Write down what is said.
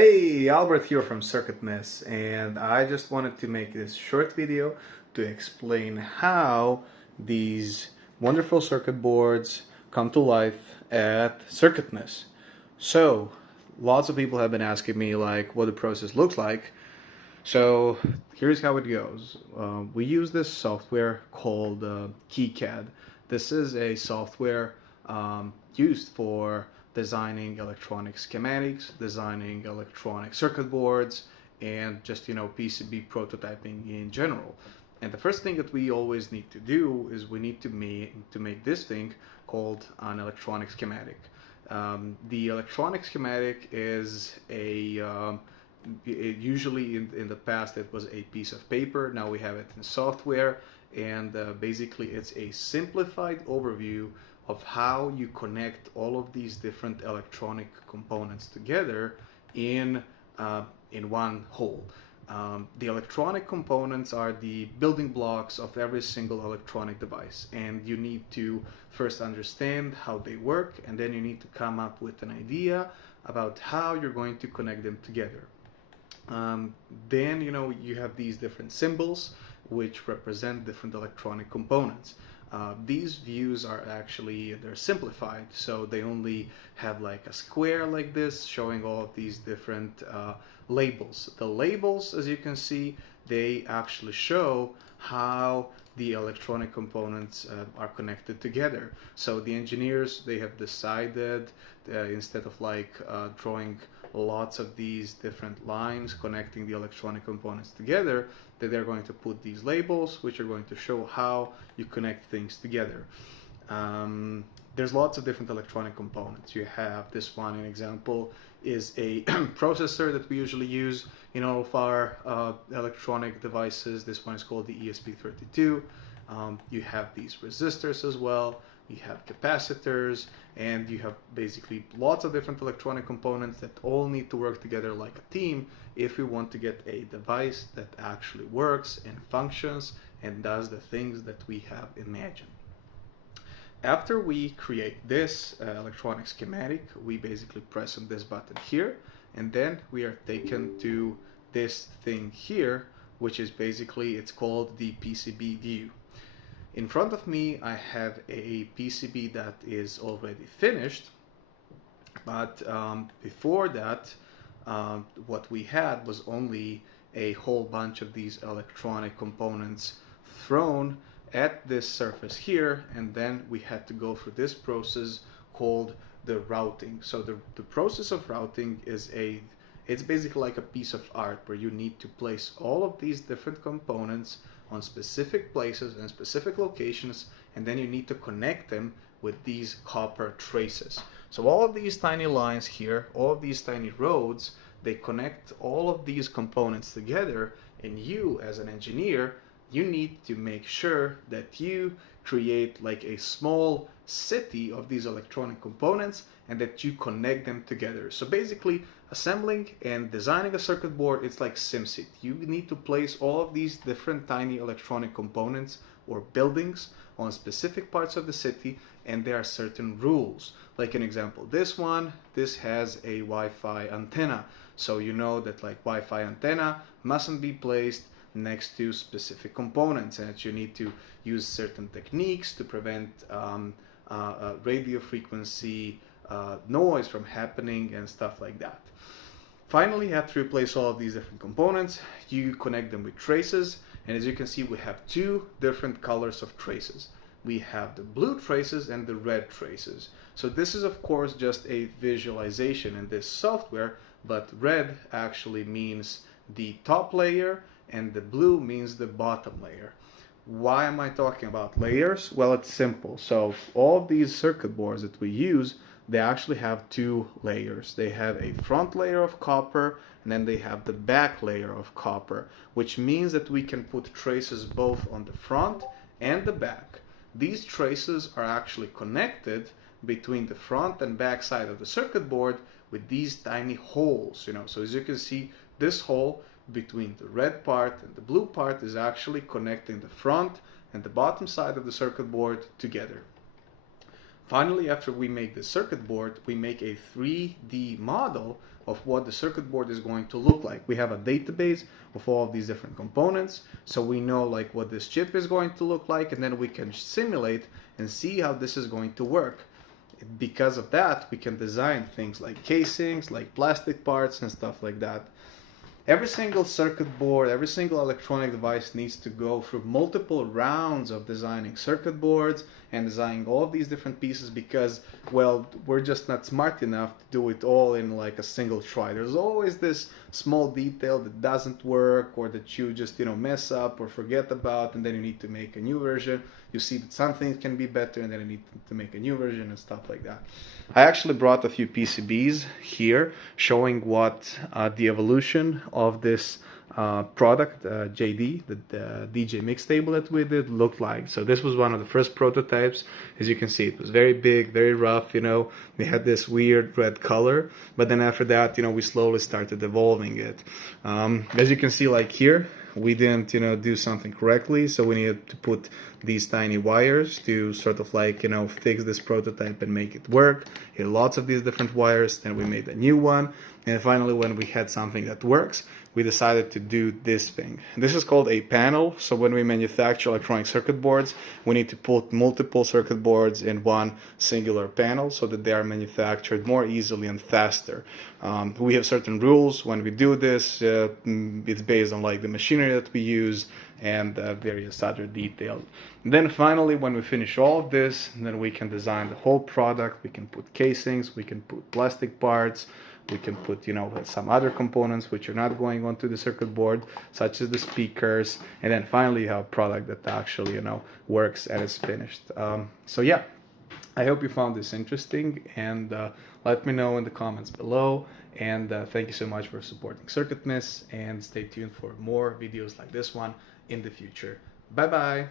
Hey, Albert here from CircuitMess, and I just wanted to make this short video to explain how these wonderful circuit boards come to life at CircuitMess. So, lots of people have been asking me like what the process looks like. So, here's how it goes. We use this software called KiCad. This is a software used for designing electronic schematics, designing electronic circuit boards, and just PCB prototyping in general. And the first thing that we always need to do is we need to make this thing called an electronic schematic. The electronic schematic is usually in the past it was a piece of paper. Now we have it in software, and basically it's a simplified overview of how you connect all of these different electronic components together in one whole. The electronic components are the building blocks of every single electronic device, and you need to first understand how they work, and then you need to come up with an idea about how you're going to connect them together. Then you have these different symbols which represent different electronic components. These views are they're simplified, so they only have like a square like this showing all of these different labels. The labels, as you can see, they actually show how the electronic components are connected together. So the engineers, they have decided instead of drawing lots of these different lines connecting the electronic components together, that they're going to put these labels which are going to show how you connect things together. There's lots of different electronic components. You have this one, an example is a processor that we usually use in all of our electronic devices. This one is called the ESP32. You have these resistors as well. You have capacitors, and you have basically lots of different electronic components that all need to work together like a team if we want to get a device that actually works and functions and does the things that we have imagined. After we create this electronic schematic, we basically press on this button here, and then we are taken to this thing here, which is basically, it's called the PCB view. In front of me, I have a PCB that is already finished, but before that, what we had was only a whole bunch of these electronic components thrown at this surface here, and then we had to go through this process called the routing. So the process of routing is it's basically like a piece of art where you need to place all of these different components on specific places and specific locations, and then you need to connect them with these copper traces. So all of these tiny lines here, all of these tiny roads, they connect all of these components together, and you as an engineer, you need to make sure that you create like a small city of these electronic components and that you connect them together. So basically, assembling and designing a circuit board, it's like SimCity. You need to place all of these different tiny electronic components or buildings on specific parts of the city, and there are certain rules. Like an example, this has a Wi-Fi antenna. So you know that like Wi-Fi antenna mustn't be placed next to specific components, and that you need to use certain techniques to prevent radio frequency noise from happening and stuff like that. Finally, after you place all of these different components, you connect them with traces, and as you can see, we have two different colors of traces. We have the blue traces and the red traces. So this is of course just a visualization in this software, but red actually means the top layer and the blue means the bottom layer. Why am I talking about layers? Well, it's simple. So all of these circuit boards that we use, they actually have two layers. They have a front layer of copper, and then they have the back layer of copper, which means that we can put traces both on the front and the back. These traces are actually connected between the front and back side of the circuit board with these tiny holes. So as you can see, this hole between the red part and the blue part is actually connecting the front and the bottom side of the circuit board together. Finally, after we make the circuit board, we make a 3D model of what the circuit board is going to look like. We have a database of all of these different components, so we know like what this chip is going to look like, and then we can simulate and see how this is going to work. Because of that, we can design things like casings, like plastic parts and stuff like that. Every single circuit board, every single electronic device needs to go through multiple rounds of designing circuit boards and designing all of these different pieces because, well, we're just not smart enough to do it all in like a single try. There's always this small detail that doesn't work or that you just, mess up or forget about, and then you need to make a new version. You see that some things can be better and then you need to make a new version and stuff like that. I actually brought a few PCBs here showing what the evolution of this product, JD, the DJ mix table that we did, looked like. So this was one of the first prototypes. As you can see, it was very big, very rough, we had this weird red color, but then after that, we slowly started evolving it. As you can see, like here, we didn't, do something correctly, so we needed to put these tiny wires to sort of like, fix this prototype and make it work. Here, lots of these different wires, then we made a new one, and finally, when we had something that works, we decided to do this thing. This is called a panel. So when we manufacture electronic circuit boards, we need to put multiple circuit boards in one singular panel so that they are manufactured more easily and faster. We have certain rules when we do this. It's based on like the machinery that we use and various other details. And then finally, when we finish all of this, then we can design the whole product. We can put casings, we can put plastic parts, we can put, some other components which are not going onto the circuit board, such as the speakers, and then finally you have a product that actually, works and is finished. So yeah, I hope you found this interesting, and let me know in the comments below. And thank you so much for supporting CircuitMess, and stay tuned for more videos like this one in the future. Bye bye.